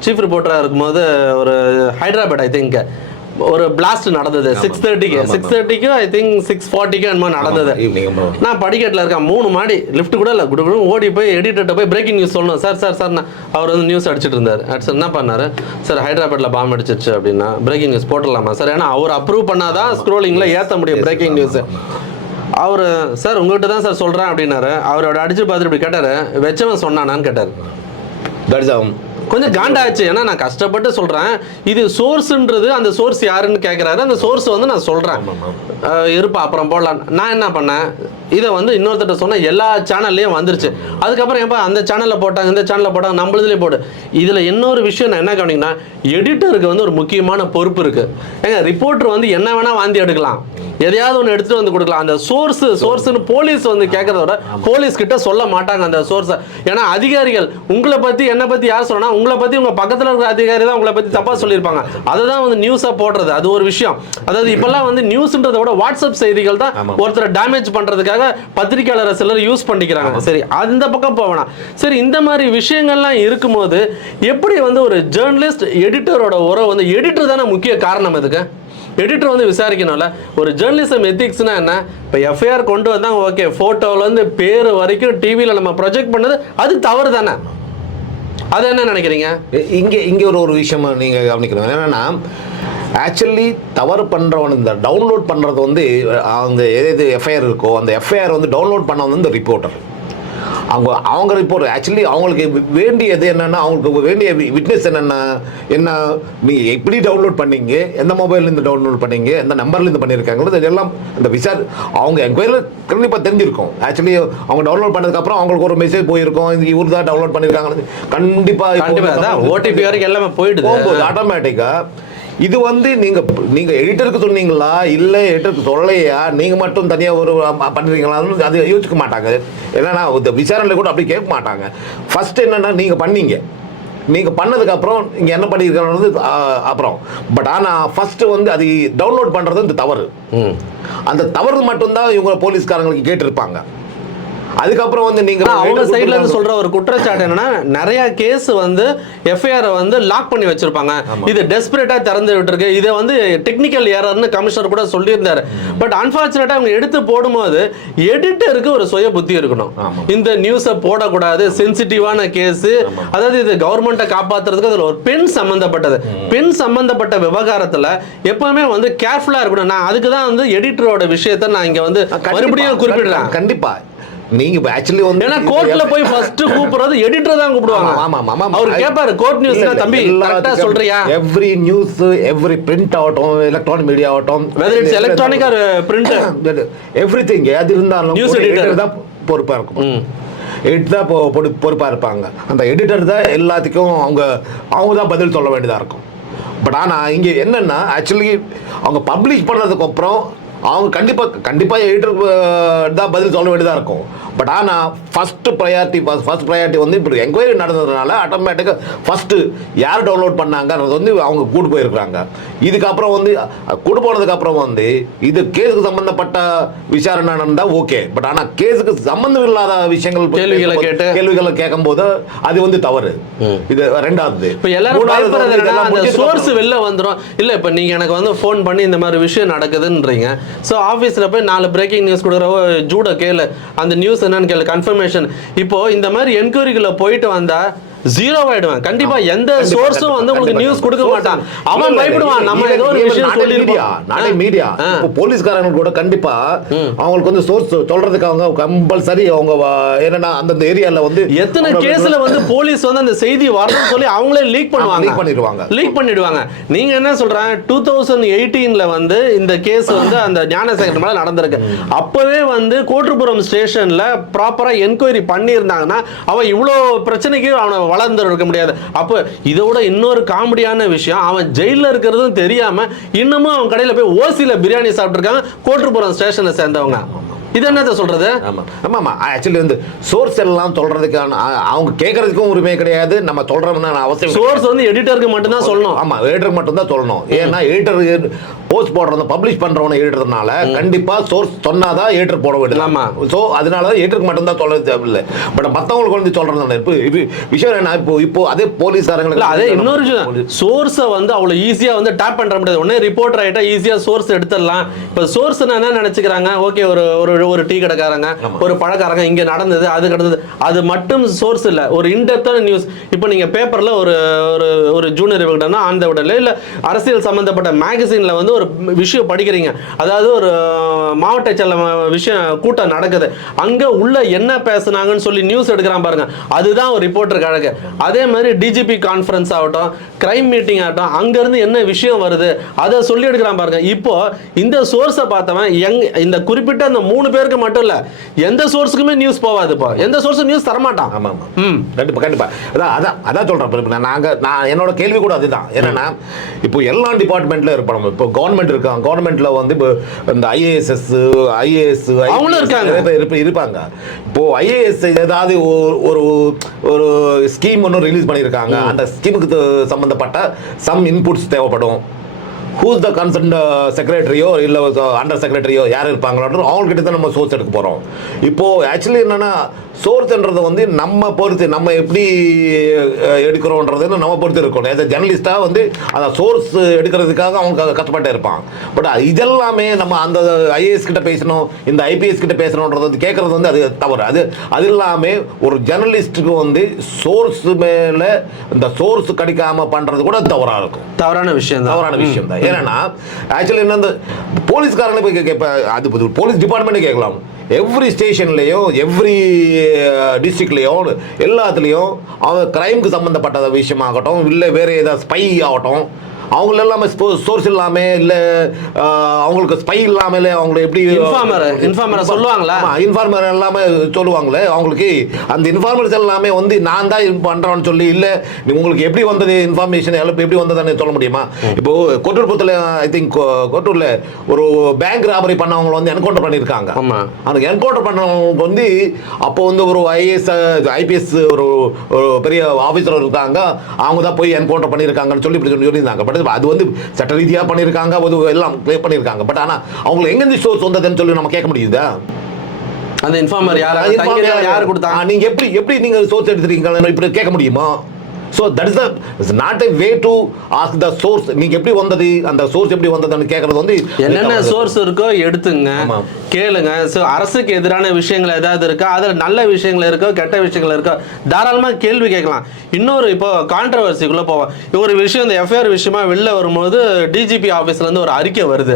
சீஃப் ரிப்போர்ட்டராக இருக்கும்போது ஒரு ஹைதராபாத் ஐ திங்க் ஒரு பிளாஸ்ட் நடந்தது. சிக்ஸ் தேர்ட்டிக்கு சிக்ஸ் தேர்ட்டிக்கு ஐ திங்க் சிக்ஸ் ஃபார்ட்டிக்கு என்னமோ நடந்தது. நான் படிக்கட்டில் இருக்கேன். மூணு மாடி. லிஃப்ட் கூட இல்லை. குடு ஓடி போய் எடிட்டர்கிட்ட போய் பிரேக்கிங் நியூஸ் சொல்லணும். சார் சார் சார் அவர் வந்து நியூஸ் அடிச்சிட்டு இருந்தார். அடிச்சு என்ன பண்ணாரு? சார் ஹைதராபாத்தில் பாம்பு அடிச்சிருச்சு அப்படின்னா பிரேக்கிங் நியூஸ் போட்டுடலாமா? சார் ஏன்னா அவர் அப்ரூவ் பண்ணாதான் ஸ்க்ரோலிங்கில் ஏற்ற முடியும் பிரேக்கிங் நியூஸ் அவர் சார் உங்கள்கிட்ட தான் சார் சொல்கிறேன் அப்படின்னாரு. அவரோட அடிச்சு பார்த்துட்டு இப்படி கேட்டார். வெச்சவன் சொன்னானான்னு கேட்டார். தட்ஸ் கொஞ்சம் காண்டாச்சு. ஏன்னா நான் கஷ்டப்பட்டு சொல்றேன். இது சோர்ஸ்ன்றது அந்த சோர்ஸ் யாருன்னு கேட்குறாரு அந்த சோர்ஸ் வந்து நான் சொல்றேன். அஹ் இருப்பா அப்புறம் போடலாம். நான் என்ன பண்ணேன்? இதை வந்து இன்னொருத்தட்ட சொன்ன எல்லா சேனல்லையும் வந்துருச்சு. அதுக்கப்புறம் ஏப்பா அந்த சேனலில் போட்டாங்க இந்த சேனலில் போட்டாங்க நம்மளதுலேயே போடு. இதில் இன்னொரு விஷயம் நான் என்ன கவனிங்கன்னா எடிட்டருக்கு வந்து ஒரு முக்கியமான பொறுப்பு இருக்கு. ஏங்க ரிப்போர்ட்டர் வந்து என்ன வேணா வாந்தி எடுக்கலாம். எதையாவது ஒன்று எடுத்துட்டு வந்து கொடுக்கலாம். அந்த சோர்ஸ் சோர்ஸ்னு போலீஸ் வந்து கேட்கறத விட போலீஸ் கிட்ட சொல்ல மாட்டாங்க அந்த சோர்ஸை ஏன்னா அதிகாரிகள் உங்களை பத்தி என்ன பத்தி யார் சொல்லணும் உங்களை பத்தி உங்க பக்கத்துல இருக்கிற அதிகாரி தான் உங்களை பத்தி தப்பா சொல்லியிருப்பாங்க. அதை தான் வந்து நியூஸா போடுறது. அது ஒரு விஷயம். அதாவது இப்பெல்லாம் வந்து நியூஸ்ன்றதை விட வாட்ஸ்அப் செய்திகள் தான். ஒருத்தரை டேமேஜ் பண்றதுக்காக பத்திரிக்கையாளரை சிலர் யூஸ் பண்ணிக்கிறாங்க. சரி அந்த பக்கம் போவேணாம் சரி இந்த மாதிரி விஷயங்கள்லாம் இருக்கும்போது எப்படி வந்து ஒரு ஜேர்னலிஸ்ட் எடிட்டரோட உறவு வந்து எடிட்டர் தானே முக்கிய காரணம் இதுக்கு? எடிட்டர் வந்து விசாரிக்கணும்ல. ஒரு ஜேர்னலிசம் எத்திக்ஸ்னா என்ன? இப்போ எஃப்ஐஆர் கொண்டு வந்தாங்க ஓகே ஃபோட்டோலேருந்து பேர் வரைக்கும் டிவியில் நம்ம ப்ரொஜெக்ட் பண்ணது அது தவறு தானே? அது என்ன நினைக்கிறீங்க? இங்கே இங்கே ஒரு ஒரு விஷயம் நீங்கள் கவனிக்கணும். என்னென்னா ஆக்சுவலி தவறு பண்ணுறவன் இந்த டவுன்லோட் பண்ணுறது வந்து அந்த எது எஃப்ஐஆர் இருக்கோ அந்த எஃப்ஐஆர் வந்து டவுன்லோட் பண்ண வந்து இந்த ரிப்போர்ட்டர் அவங்க அவங்க ரிப்போர்ட் ஆக்சுவலி அவங்களுக்கு வேண்டியது என்னன்னா அவங்களுக்கு வேண்டிய விட்னஸ் என்னென்ன என்ன நீங்க எப்படி டவுன்லோட் பண்ணீங்க எந்த மொபைல்லேருந்து டவுன்லோட் பண்ணீங்க எந்த நம்பர்லேருந்து பண்ணியிருக்காங்களோ இதெல்லாம் இந்த விசார் அவங்க என்கொயரியில் கண்டிப்பாக தெரிஞ்சிருக்கும். ஆக்சுவலி அவங்க டவுன்லோட் பண்ணதுக்கப்புறம் அவங்களுக்கு ஒரு மெசேஜ் போயிருக்கும் இவர் தான் டவுன்லோட் பண்ணியிருக்காங்க கண்டிப்பாக கண்டிப்பா அதான் ஓடிபி வரைக்கும் எல்லாமே போயிடுது. போகும்போது ஆட்டோமேட்டிக்கா இது வந்து நீங்க நீங்க எடிட்டருக்கு சொன்னீங்களா? இல்ல எடிட்டருக்கு சொல்லலையா? நீங்க மட்டும் தனியா ஒரு அ, பண்ணுறீங்களான்னு அது யோசிக்க மாட்டாங்க. என்னன்னா இந்த விசாரணையில கூட அப்படி கேட்க மாட்டாங்க. ஃபர்ஸ்ட் என்னன்னா நீங்க பண்ணீங்க. நீங்க பண்ணதுக்கு அப்புறம் இங்க என்ன பண்ணியிருக்காங்க அப்புறம். பட் ஆனா ஃபர்ஸ்ட் வந்து அது டவுன்லோட் பண்றது இந்த தவறு. ம். அந்த தவறு மட்டும்தான் இவங்க போலீஸ்காரங்களுக்கு கேட்டிருப்பாங்க. அதுக்கப்புறம் வந்து நீங்க அவங்க சைடுல இருந்து சொல்ற ஒரு குற்றச்சாட்டு என்னன்னா நிறைய கேஸ் வந்து எஃப்ஐஆர் வந்து லாக் பண்ணி வச்சிருப்பாங்க. இது டெஸ்பரேட்டா திறந்து விட்டுருக்கு. இதை வந்து டெக்னிக்கல் ஏரர்னு கமிஷனர் கூட சொல்லியிருந்தாரு. பட் அன்பார்ச்சுனேட்டா அவங்க எடுத்து போடும்போது எடிட்டருக்கு ஒரு சுய புத்தி இருக்கணும். இந்த நியூஸை போடக்கூடாது. சென்சிட்டிவான கேஸ் அதாவது இது கவர்மெண்ட்டை காப்பாத்துறதுக்கு அதுல ஒரு பெண் சம்பந்தப்பட்டது. பெண் சம்பந்தப்பட்ட விவகாரத்துல எப்பவுமே வந்து கேர்ஃபுல்லா இருக்கணும். நான் அதுக்கு தான் வந்து எடிட்டரோட விஷயத்தை நான் இங்க வந்து மறுபடியும் குறிப்பிடுறேன். கண்டிப்பா. நீங்க ஆக்சுவலி வந்து ஏன்னா கோர்ட்ல போய் ஃபர்ஸ்ட் கூப்பிடுறது எடிட்டர் தான் கூப்பிடுவாங்க. ஆமா, ஆமா. அவர் கேட்பாரு கோர்ட் நியூஸ்னா தம்பி? கரெக்டா சொல்றியா? எவ்ரி நியூஸ் எவ்ரி பிரிண்ட் ஆகட்டும் எலக்ட்ரானிக் மீடியா ஆகட்டும் whether it's electronic or print everything அது இருந்தாலும் editor. editor தான் பொறுப்பா இருக்கும். எடிட் தான் பொ- பொறு- பொறுப்பா இருப்பாங்க. அந்த எடிட்டர் தான் எல்லாத்துக்கும் அவங்க அவங்க தான் பதில் சொல்ல வேண்டியதா இருக்கும். பட் ஆனா இங்க என்னன்னா ஆக்சுவலி அவங்க பப்ளிஷ் பண்ணதுக்கு அப்புறம் அவங்க கண்டிப்பாக கண்டிப்பாக எயிட்டர் தான் பதில் சொல்ல வேண்டியதாக இருக்கும். பட் ஆனா ஃபர்ஸ்ட் ப்ரையாரிட்டி ஃபர்ஸ்ட் ப்ரையாரிட்டி வந்து இப்படி என்கொயரி நடந்ததுனால ஆட்டோமேட்டிக்காக ஃபர்ஸ்ட் யார் டவுன்லோட் பண்ணாங்கன்றது வந்து அவங்க கூட்டு போயிருக்காங்க இதுக்கப்புறம் வந்து கூட்டு போனதுக்கு அப்புறம் வந்து இது கேஸுக்கு சம்பந்தப்பட்ட விசாரணை நடந்தா ஓகே பட் ஆனா கேஸுக்கு சம்பந்தம் இல்லாத விஷயங்கள் கேள்விகளை கேட்டு. கேள்விகளை கேட்கும்போது அது வந்து தவறு. இது ரெண்டாவது. இப்ப எல்லாரும் சோர்ஸ் வெளில வந்துரும். இல்ல இப்ப நீங்க எனக்கு வந்து ஃபோன் பண்ணி இந்த மாதிரி விஷயம் நடக்குதுன்றீங்க. சோ ஆபீஸ்ல போய் நாலு பிரேக்கிங் நியூஸ் கொடுக்குறவோ ஜூட கேளு. அந்த நியூஸ் என்னன்னு கேளு கன்ஃபர்மேஷன் இப்போ இந்த மாதிரி என்கொயரிகளை போயிட்டு வந்தா ஜீரோ ஆயிடுவேன். கண்டிப்பா எந்த சோர்ஸும் வந்து உங்களுக்கு. நியூஸ் கொடுக்க மாட்டான். அவன் பயப்படுவான். நம்ம ஏதோ ஒரு விஷயம் சொல்லிருப்போம் மீடியா ஆ. இப்போ போலீஸ்காரங்க கூட கண்டிப்பா அவங்களுக்கு வந்து சோர்ஸ் சொல்றதுக்கு அவங்க கம்பல்சரி அவங்க என்னன்னா அந்தந்த ஏரியால வந்து எத்தனை கேஸ்ல வந்து போலீஸ் வந்து அந்த செய்தி வரணும்னு சொல்லி அவங்களே லீக் பண்ணுவாங்க leak பண்ணிடுவாங்க. லீக் பண்ணிடுவாங்க. நீங்க என்ன சொல்றாங்க டூ தௌசண்ட் எயிட்டீன்ல வந்து இந்த கேஸ் வந்து அந்த ஞானசேகர் மேல நடந்திருக்கு. அப்பவே வந்து கோட்டுப்புறம் ஸ்டேஷன்ல ப்ராப்பரா என்கொயரி பண்ணியிருந்தாங்கன்னா அவன் இவ்வளோ பிரச்சனைக்கு அவனை வளர்ந்து இருக்க முடியாது. அப்போ இதோட இன்னொரு காமெடியான விஷயம் அவன் ஜெயில இருக்கிறதும் தெரியாம இன்னமும் அவன் கடையில போய் ஓசியில பிரியாணி சாப்பிட்டுருக்காங்க கோட்டுப்புறம் ஸ்டேஷனை சேர்ந்தவங்க. இது என்னத்த சொல்றது? ஆமா. ஆமா ஆமா. ஆக்சுவலி வந்து சோர்ஸ் எல்லாம் சொல்றதுக்கான அவங்க கேட்கறதுக்கும் உரிமை கிடையாது. நம்ம சொல்றோம்னா அவசியம். சோர்ஸ் வந்து எடிட்டருக்கு மட்டும்தான் சொல்லணும். ஆமா எடிட்டர் மட்டும் தான் சொல்லணும். ஏன்னா எடிட்டர் போஸ்ட் போடுறது பப்ளிஷ் பண்றவன எடிட்டர்னால கண்டிப்பா சோர்ஸ் சொன்னாதான் எடிட்டர் போட வேண்டியது. ஆமா. சோ அதனால தான் எடிட்டருக்கு மட்டும் தான் சொல்ல தேவையில்லை. பட் மத்தவங்களுக்கு வந்து சொல்றது இப்போ இது விஷயம் என்ன? இப்போ இப்போ அதே போலீஸ்காரங்களுக்கு அதே இன்னொரு சோர்ஸை வந்து அவ்வளவு ஈஸியா வந்து டேப் பண்ற முடியாது. உடனே ரிப்போர்ட்டர் ஆயிட்டா ஈஸியா சோர்ஸ் எடுத்துடலாம். இப்ப சோர்ஸ் என்ன நினைச்சுக்கிறாங்க? ஓகே ஒரு ஒரு ஒரு டீ கடைக்காரங்க ஒரு பழக்காரங்க இங்க நடந்தது அது கிடந்தது அது மட்டும் சோர்ஸ் இல்ல. ஒரு இன்டெப்தான நியூஸ் இப்போ நீங்க பேப்பர்ல ஒரு ஒரு ஒரு ஜூனியர் விகடனா ஆன் த விடல இல்ல அரசியல் சம்பந்தப்பட்ட மேகசின்ல வந்து ஒரு விஷயம் படிக்கிறீங்க. அதாவது ஒரு மாவட்ட செல்ல விஷயம் கூட்டம் நடக்குது. அங்க உள்ள என்ன பேசுனாங்கன்னு சொல்லி நியூஸ் எடுக்கிறான் பாருங்க. அதுதான் ஒரு ரிப்போர்ட்டருக்கு அழகு. அதே மாதிரி டிஜிபி கான்ஃபரன்ஸ் ஆகட்டும் கிரைம் மீட்டிங் ஆகட்டும் அங்க இருந்து என்ன விஷயம் வருது அதை சொல்லி எடுக்கிறான் பாருங்க. இப்போ இந்த சோர்ஸை பார்த்தவன் எங் இந்த குறிப்பிட்ட அந்த மூணு பேருக்கு மட்டும் இல்ல எந்த சோர்ஸுக்குமே நியூஸ் போகாது இப்போ. எந்த சோர்ஸும் நியூஸ் தரமாட்டான். ஆமா ஆமா. ம். கண்டிப்பா கண்டிப்பா. அதான் அதான் அதான் சொல்றேன் இப்போ நான் என்னோட கேள்வி கூட அதுதான். என்னன்னா இப்போ எல்லா டிபார்ட்மெண்ட்ல இருப்போம். இப்போ கவர்மெண்ட் இருக்காங்க. கவர்மெண்ட்ல வந்து இப்போ இந்த ஐஏஎஸ்எஸ் ஐஏஎஸ் அவங்களும் இருக்காங்க. இருப்பாங்க. இப்போ ஐஏஎஸ் ஏதாவது ஒரு- ஒரு ஸ்கீம் ஒன்று ரிலீஸ் பண்ணியிருக்காங்க. அந்த ஸ்கீமுக்கு சம்பந்தப்பட்ட சம் இன்புட்ஸ் தேவைப்படும். ஹூஸ் த கன்சர்ன் செக்ரட்டரியோ இல்லை அண்டர் செக்ரட்டரியோ யார் இருப்பாங்களோ அவங்ககிட்ட தான் நம்ம சோர்ஸ் எடுக்க போகிறோம் இப்போது ஆக்சுவலி என்னென்னா சோர்ஸ்ன்றது வந்து நம்ம பொறுத்து நம்ம எப்படி எடுக்கிறோன்றது நம்ம பொறுத்து இருக்கணும். As a ஜெர்னலிஸ்டாக வந்து அந்த சோர்ஸ் எடுக்கிறதுக்காக அவங்க கஷ்டப்பட்டே இருப்பான் பட் இதெல்லாமே நம்ம அந்த ஐஏஎஸ் கிட்ட பேசணும் இந்த ஐபிஎஸ் கிட்ட பேசணுன்றது வந்து கேட்குறது வந்து அது தவறு. அது அது இல்லாமல் ஒரு ஜெர்னலிஸ்ட்டுக்கு வந்து சோர்ஸ் மேலே இந்த சோர்ஸ் கிடைக்காம பண்ணுறது கூட தவறாக இருக்கும். தவறான விஷயம் தவறான விஷயம் தான் ஏன்னா ஆக்சுவலி என்ன அந்த போலீஸ்காரனை போய் கேட்ப அது போலீஸ் டிபார்ட்மெண்ட்டே கேட்கலாம். எவ்ரி ஸ்டேஷன்லேயும் எவ்ரி டிஸ்ட்ரிக்ட்லேயும் எல்லாத்துலேயும் அவன் கிரைமுக்கு சம்மந்தப்பட்ட விஷயமாகட்டும் இல்லை வேறு ஏதாவது ஸ்பை ஆகட்டும் அவங்கள எல்லாமே சோர்ஸ் இல்லாமல் இல்லை அவங்களுக்கு ஸ்பை இல்லாமல் அவங்கள எப்படி Informer, informer சொல்லுவாங்களா? இன்ஃபார்மர் எல்லாமே சொல்லுவாங்களே அவங்களுக்கு. அந்த இன்ஃபார்மர்ஸ் எல்லாமே வந்து நான் தான் இது பண்றேன்னு சொல்லி இல்ல உங்களுக்கு எப்படி வந்தது இன்ஃபர்மேஷன் எப்படி வந்ததுன்னு சொல்ல முடியுமா? இப்போ கொட்டூர்புரத்தில் ஐ திங்க் கொட்டூர்ல ஒரு பேங்க் ராபரி பண்ணவங்க வந்து என்கவுண்டர் பண்ணியிருக்காங்க ஆமா. அந்த என்கவுண்டர் பண்ணவங்க வந்து அப்போ வந்து ஒரு ஐஏஎஸ் ஐபிஎஸ் ஒரு ஒரு பெரிய ஆஃபீஸர் இருக்காங்க. அவங்க தான் போய் என்கவுண்டர் பண்ணியிருக்காங்கன்னு சொல்லி இப்படி சொல்லி சொல்லியிருந்தாங்க. பட் அது வந்து சட்ட ரீதியாக பண்ணியிருக்காங்க அது எல்லாம் க்ளியர் பண்ணியிருக்காங்க பட் ஆனால் அவங்களுக்கு எங்கேருந்து சோர்ஸ் வந்ததுன்னு சொல்லி நம்ம கேட்க முடியுதா? அந்த இன்ஃபார்மர் யார்? அது யார் யார் கொடுத்தா ஆ, நீங்க எப்படி எப்படி நீங்க சோர்ஸ் எடுத்துறீங்க இப்படி கேட்க முடியுமா? So that is is not a way to ask the source நீங்க எப்படி வந்தது? அந்த சோர்ஸ் எப்படி வந்ததுன்னு கேட்கறது வந்து என்னென்ன சோர்ஸ் இருக்கோ எடுத்துங்க. கேளுங்க. ஸோ அரசுக்கு எதிரான விஷயங்கள் ஏதாவது இருக்கா? அதில் நல்ல விஷயங்கள் இருக்கோ? கெட்ட விஷயங்கள் இருக்கோ? தாராளமாக கேள்வி கேட்கலாம். இன்னொரு இப்போ கான்ட்ரவர்சிக்குள்ளே போவோம். ஒரு விஷயம் இந்த எஃப்ஐஆர் விஷயமா வெளில வரும்போது டிஜிபி ஆஃபீஸ்லேருந்து ஒரு அறிக்கை வருது.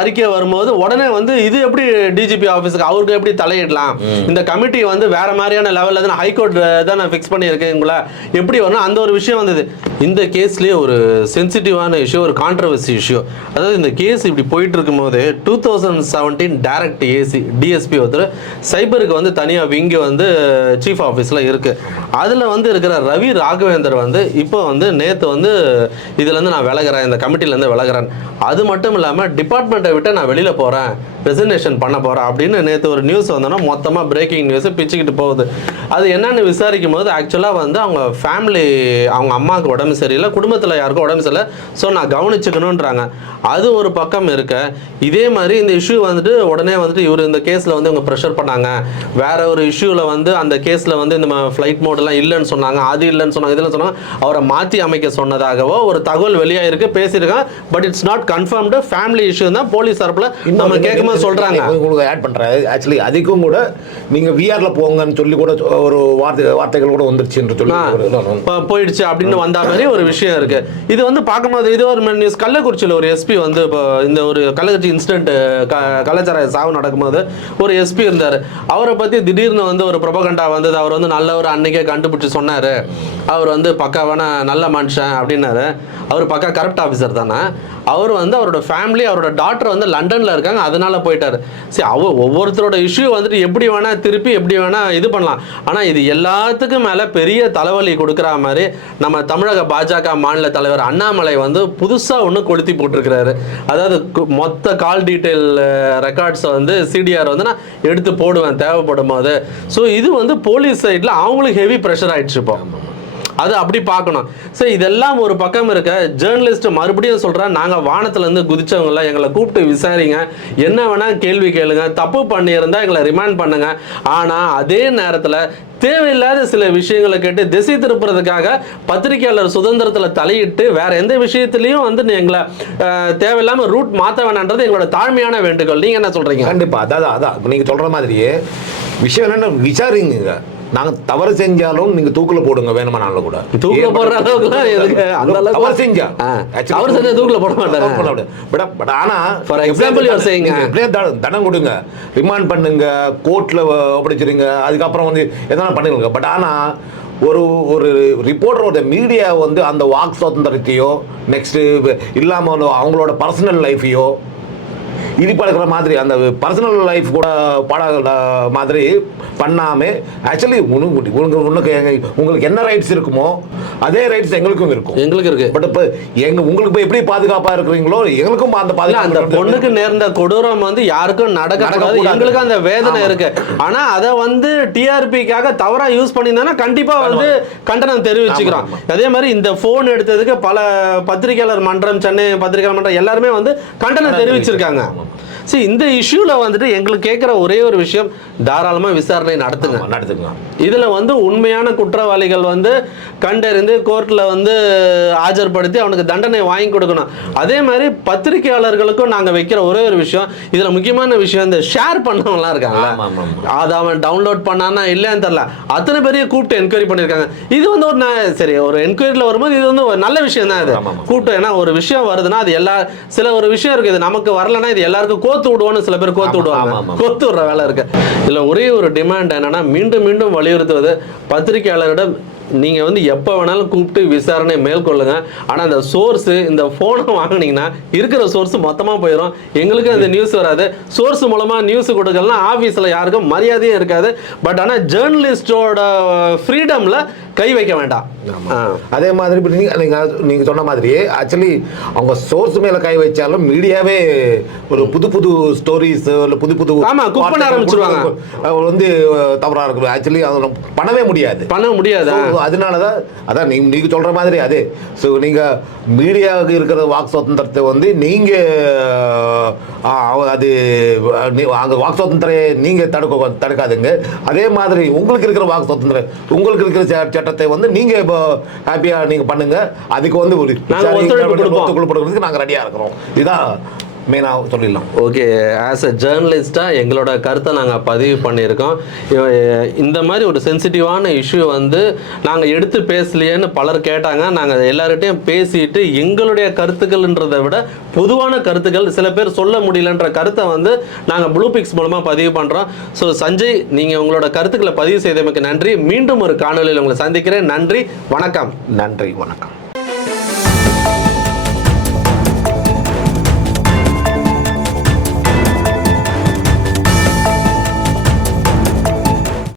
அறிக்கை வரும்போது உடனே வந்து இது எப்படி டிஜிபி ஆஃபீஸுக்கு அவருக்கு எப்படி தலையிடலாம்? இந்த கமிட்டி வந்து வேற மாதிரியான லெவலில் தான் ஹைகோர்ட் தான் நான் ஃபிக்ஸ் பண்ணியிருக்கேங்களா? எப்படி வரணும் அந்த ஒரு விஷயம் வந்தது. இந்த கேஸ்லேயே ஒரு சென்சிட்டிவான இஷ்யூ ஒரு கான்ட்ரவர்சி இஷ்யூ அதாவது இந்த கேஸ் இப்படி போயிட்டு இருக்கும்போது two thousand seventeen direct AC DSP ஒருத்தர் சைபருக்கு வந்து தனியாக விங்கு வந்து சீஃப் ஆஃபீஸில் இருக்குது அதில் வந்து இருக்கிற ரவி ராகவேந்தர் வந்து இப்போ வந்து நேற்று வந்து இதுலேருந்து நான் விலகிறேன் இந்த கமிட்டிலேருந்து விலகிறேன். அது மட்டும் இல்லாமல் டிபார்ட்மெண்ட்டை விட்டு நான் வெளியில் போகிறேன் ரெசிக்னேஷன் பண்ண போகிறேன் அப்படின்னு நேற்று ஒரு நியூஸ் வந்தோன்னா மொத்தமாக பிரேக்கிங் நியூஸ் பிச்சுக்கிட்டு போகுது. அது என்னன்னு விசாரிக்கும் போது ஆக்சுவலாக வந்து அவங்க ஃபேமிலி அவங்க அம்மாவுக்கு உடம்பு சரியில்லை குடும்பத்தில் யாருக்கும் உடம்பு சரியில்லை. ஸோ நான் கவனிச்சுக்கணுன்றாங்க அது ஒரு பக்கம் இருக்க. இதே மாதிரி இந்த இஷ்யூ வந்துட்டு உடனே வந்துட்டு இவர் இந்த கேஸில் வந்து இவங்க ப்ரெஷர் பண்ணாங்க. வேற ஒரு இஷ்யூவில் வந்து அந்த கேஸில் வந்து இந்த ஃப்ளைட் மோடெல்லாம் இல்லைன்னு சொன்னாங்க அது இல்லைன்னு சொன்னாங்க இதெல்லாம் சொன்னாங்க. அவரை மாற்றி அமைக்க சொன்னதாகவோ ஒரு தகவல் வெளியாயிருக்கு பேசியிருக்காங்க. But it's not confirmed family issue தான் போலீஸ் தரப்புல நம்ம கேட்கும்போது சொல்றாங்க. உங்களுக்கு ஆட் பண்றேன். ஆக்சுவலி அதுக்கும் கூட நீங்க விஆர்ல போங்கன்னு சொல்லி கூட ஒரு வார்த்தை வார்த்தைகள் கூட வந்துருச்சு என்று சொல்லி போயிடுச்சு அப்படின்னு வந்த மாதிரி ஒரு விஷயம் இருக்கு. இது வந்து பார்க்கும்போது இது ஒரு நியூஸ் கள்ளக்குறிச்சியில் ஒரு எஸ்பி வந்து இப்போ இந்த ஒரு கள்ளக்குறிச்சி இன்சிடென்ட் கலாச்சார சாவு நடக்கும்போது ஒரு எஸ்பி இருந்தார். அவரை பற்றி திடீர்னு வந்து ஒரு ப்ரொபகண்டா வந்தது. அவர் வந்து நல்ல ஒரு அன்னைக்கே கண்டுபிடிச்சு சொன்னார். அவர் வந்து பக்காவான நல்ல மனுஷன் அப்படின்னாரு. அவர் பக்கா கரப்ட் ஆஃபீஸர் தானே. அவர் வந்து அவரோட ஃபேமிலி அவரோட டாக்டர் வந்து லண்டனில் இருக்காங்க அதனால போயிட்டார். சரி அவ ஒவ்வொருத்தரோட இஷ்யூ வந்துட்டு எப்படி வேணால் திருப்பி எப்படி வேணால் இது பண்ணலாம். ஆனால் இது எல்லாத்துக்கும் மேலே பெரிய தலைவலி கொடுக்குற மாதிரி நம்ம தமிழக பாஜக மாநில தலைவர் அண்ணாமலை வந்து புதுசாக ஒன்று கொளுத்தி போட்டிருக்கிறாரு. அதாவது கு- மொத்த கால் டீட்டெயில் ரெக்கார்ட்ஸை வந்து சிடிஆர் வந்து நான் எடுத்து போடுவேன் தேவைப்படும் போது. ஸோ இது வந்து போலீஸ் சைடில் அவங்களுக்கு ஹெவி ப்ரெஷர் ஆயிடுச்சு இப்போ. அது அப்படி பார்க்கணும். சரி இதெல்லாம் ஒரு பக்கம் இருக்க ஜேர்னலிஸ்ட் மறுபடியும் சொல்கிறேன் நாங்கள் வானத்துலேருந்து குதிச்சவங்கள எங்களை கூப்பிட்டு விசாரிங்க. என்ன வேணால் கேள்வி கேளுங்க. தப்பு பண்ணியிருந்தா எங்களை ரிமைண்ட் பண்ணுங்க. ஆனால் அதே நேரத்தில் தேவையில்லாத சில விஷயங்களை கேட்டு திசை திருப்புறதுக்காக பத்திரிகையாளர் சுதந்திரத்தில் தலையிட்டு வேற எந்த விஷயத்துலையும் வந்து எங்களை தேவையில்லாமல் ரூட் மாற்ற வேணான்றது எங்களோட தாழ்மையான வேண்டுகோள். நீங்கள் என்ன சொல்கிறீங்க கண்டிப்பாக அதான் அதான் நீங்கள் சொல்கிற மாதிரியே விஷயம் என்னென்ன விசாரிங்க. நாங்க தவறு செஞ்சாலும் நீங்க தூக்குல போடுங்க வேணுமானாலும் கூட. தூக்குல போடுற எதுக்கு? அந்த அளவுக்கு- தவறு செஞ்சா. தவறு செஞ்சா தூக்குல போட மாட்டாங்க. தவறு பண்ண முடியாது. But- but ஆனா For example, you are saying, நீங்க எப்படியே த- தண்டனை கொடுங்க. ரிமாண்ட் பண்ணுங்க. கோர்ட்ல ஒப்படைச்சிருங்க. அதுக்கப்புறம் வந்து எதனா பண்ணுங்க. பட் ஆனா ஒரு ஒரு ரிப்போர்ட்டரோட மீடியா வந்து அந்த வாக் சுதந்திரத்தையோ நெக்ஸ்ட் இல்லாம வந்து அவங்களோட பர்சனல் லைஃபையோ இடிப்படக்கிற மாதிரி அந்த பர்சனல் லைஃப் கூட பாட மாதிரி பண்ணாம ஆக்சுவலி உனக்கு உனக்கு எங்க- உங்களுக்கு என்ன ரைட்ஸ் இருக்குமோ அதே ரைட்ஸ் எங்களுக்கும் இருக்கும். எங்களுக்கு இருக்கு. பட் இப்போ எங்க உங்களுக்கு இப்போ எப்படி பாதுகாப்பா இருக்கிறீங்களோ எங்களுக்கும் அந்த பாதுகாப்பு அந்த. பொண்ணுக்கு நேர்ந்த கொடூரம் வந்து யாருக்கும் நடக்கக்கூடாது. எங்களுக்கு அந்த வேதனை. இருக்கு. ஆனா அத வந்து டிஆர்பிக்காக தவறா யூஸ் பண்ணியிருந்தானா கண்டிப்பா வந்து கண்டனம் தெரிவிச்சுக்கிறோம். அதே மாதிரி இந்த போன் எடுத்ததுக்கு பல பத்திரிகையாளர் மன்றம் சென்னை பத்திரிகையாளர் மன்றம் எல்லாருமே வந்து கண்டனம் தெரிவிச்சிருக்காங்க. சரி இந்த இஷ்யூல வந்துட்டு எங்களுக்கு கேட்குற ஒரே ஒரு விஷயம் தாராளமா விசாரணை நடத்துங்க. ஆமா, நடத்துக்கலாம் இதுல வந்து உண்மையான குற்றவாளிகள் வந்து கண்டறிந்து கோர்ட்ல வந்து ஆஜர்படுத்தி அவனுக்கு தண்டனை வாங்கி கொடுக்கணும். அதே மாதிரி பத்திரிகையாளர்களுக்கும் நாங்க வைக்கிற ஒரே ஒரு விஷயம் இதுல முக்கியமான விஷயம் இந்த ஷேர் ஆமா, ஆமா. அதை அவன் டவுன்லோட் பண்ணானா இல்லையான்னு தெரியல. அத்தனை பேரையும் கூப்பிட்டு என்கொயரி பண்ணியிருக்காங்க. இது வந்து ஒரு சரி ஒரு என்கொயரியில் வரும்போது இது வந்து ஒரு நல்ல விஷயம் தான் இது. கூட்டம் ஏன்னா ஒரு விஷயம் வருதுன்னா அது எல்லா சில ஒரு விஷயம் இருக்கு இது நமக்கு வரலன்னா இது எல்லாருக்கும் கோத்து விடுவோன்னு சில பேர் கோத்து விடுவாங்க. கோத்து விடுற வேலை இருக்கு இதுல ஒரே ஒரு டிமாண்ட் என்னன்னா மீண்டும் மீண்டும் வலியுறுத்துவது பத்திரிகையாளரிடம் நீங்க வந்து எப்போ வேணாலும் கூப்பிட்டு விசாரணை மேற்கொள்ளுங்க. ஆனா அந்த சோர்ஸ் இந்த போனை வாங்குனீங்கன்னா இருக்கிற சோர்ஸ் மொத்தமா போயிடும் எங்களுக்கு அந்த நியூஸ் வராது. சோர்ஸ் மூலமா நியூஸ் கொடுக்கலன்னா ஆபீஸ்ல யாருக்கும் மரியாதையும் இருக்காது. பட் ஆனா ஜேர்னலிஸ்டோட ஃப்ரீடம்ல கை வைக்க வேண்டாம். அதே மாதிரி இப்ப நீங்க நீங்க நீங்க சொன்ன மாதிரியே ஆக்சுவலி அவங்க சோர்ஸ் மேல கை வச்சாலும் மீடியாவே ஒரு புது புது ஸ்டோரிஸ் இல்ல புது புது ஆமா, cook பண்ண ஆரம்பிச்சிருவாங்க. வந்து அஹ், தவறா இருக்கு ஆக்சுவலி அதை பண்ணவே முடியாது. பண்ண முடியாதா. அதனால தான் அதான் நீங்க நீங்க சொல்ற மாதிரி அதே. ஸோ நீங்க மீடியாவுக்கு இருக்கிற வாக் சுதந்திரத்தை வந்து நீங்க ஆ, அவ- அது நீ- அங்க வாக் சுதந்திரம் நீங்க தடுக்க தடுக்காதுங்க. அதே மாதிரி உங்களுக்கு இருக்கிற வாக் சுதந்திரம் உங்களுக்கு இருக்கிற சட்டத்தை வந்து நீங்க இப்போ ஹாப்பியா நீங்க பண்ணுங்க. அதுக்கு வந்து ஒரு ஒத்துழைப்பு கொடுப்போம். ஒத்துழைப்பு கொடுக்கறதுக்கு நாங்க ரெடியா இருக்கிறோம். இதுதான். மெயினாக சொல்லிடலாம். ஓகே ஆஸ் அ ஜேர்னலிஸ்டாக எங்களோட கருத்தை நாங்கள் பதிவு பண்ணியிருக்கோம். இந்த மாதிரி ஒரு சென்சிட்டிவான இஷ்யூ வந்து நாங்கள் எடுத்து பேசலையேன்னு பலர் கேட்டாங்க. நாங்கள் எல்லார்கிட்டையும் பேசிட்டு எங்களுடைய கருத்துக்கள்ன்றதை விட பொதுவான கருத்துக்கள் சில பேர் சொல்ல முடியலன்ற கருத்தை வந்து நாங்கள் ப்ளூ பிக்ஸ் மூலமாக பதிவு பண்ணுறோம் ஸோ சஞ்சய் நீங்கள் உங்களோட கருத்துக்களை பதிவு செய்தமைக்கு நன்றி. மீண்டும் ஒரு காணொலியில் உங்களை சந்திக்கிறேன். நன்றி வணக்கம். நன்றி வணக்கம்.